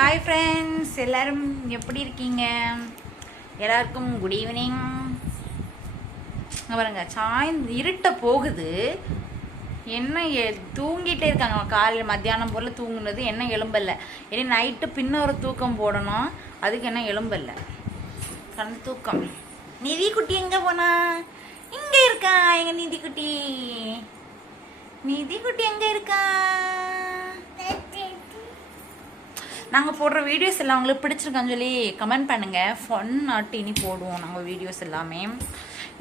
Hi friends, எல்லாரும் எப்படி இருக்கீங்க? எல்லாருக்கும் குட் ஈவினிங். பாருங்க, இருட்ட போகுது. என்ன தூங்கிட்டே இருக்காங்க. காலையில் மத்தியானம் போல் தூங்குனது என்ன எலும்பல்ல. இனி நைட்டு பின்ன ஒரு தூக்கம் போடணும். அதுக்கு என்ன எலும்பல்ல, கண் தூக்கம். நிதி குட்டி எங்கே போனா? இங்கே இருக்கா எங்க நிதி குட்டி. நிதி குட்டி எங்கே இருக்கா? நாங்கள் போடுற வீடியோஸ் எல்லாம் உங்களுக்கு பிடிச்சிருக்கான்னு சொல்லி கமெண்ட் பண்ணுங்கள். ஃபன் நாட்டு இனி போடுவோம் நாங்கள் வீடியோஸ் எல்லாமே.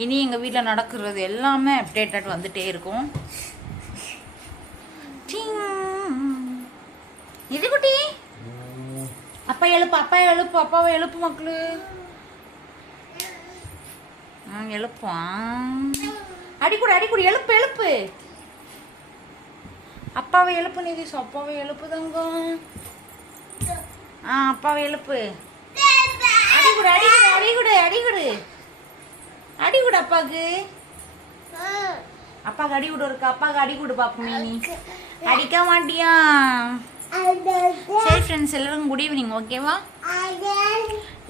இனி எங்கள் வீட்டில் நடக்கிறது எல்லாமே அப்டேட்டட் வந்துட்டே இருக்கும். இது குட்டி அப்பா எழுப்பு, அப்பா எழுப்பு, அப்பாவை எழுப்பு மக்களு. எழுப்புவான். அடிக்கூட அடிக்கூட, எழுப்பு எழுப்பு. அப்பாவை எழுப்பு நிதி. அப்பாவை எழுப்புதாங்க. அப்பாவை எழுப்பு. அடிக்குடு அடிக்குடு அடிக்குடு அடிக்குடு அடிக்குடு. அப்பாவுக்கு அப்பாவுக்கு அடிக்குடு இருக்கு. அப்பாவுக்கு அடிக்குடு பாப்போம். நீ அடிக்க மாட்டியா? சரி ஃப்ரெண்ட்ஸ், எல்லாருக்கும் குட் ஈவினிங். ஓகேவா?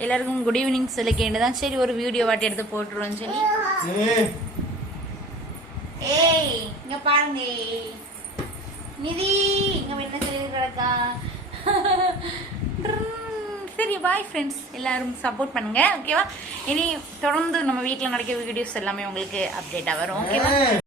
எல்லாருக்கும் குட் ஈவினிங் சொல்லிக்க வேண்டியதான். சரி, ஒரு வீடியோ வாட்டி எடுத்து போட்டுருவோம் சொல்லி. ஏய் இங்க பாருங்க நிதி, இங்க என்ன சொல்லி கிடக்கா. சரி, பாய் ஃப்ரெண்ட்ஸ், எல்லாரும் சப்போர்ட் பண்ணுங்க. ஓகேவா? இனி தொடர்ந்து நம்ம வீட்டில் நடக்கிற வீடியோஸ் எல்லாமே உங்களுக்கு அப்டேட்டாக வரும். ஓகேவா?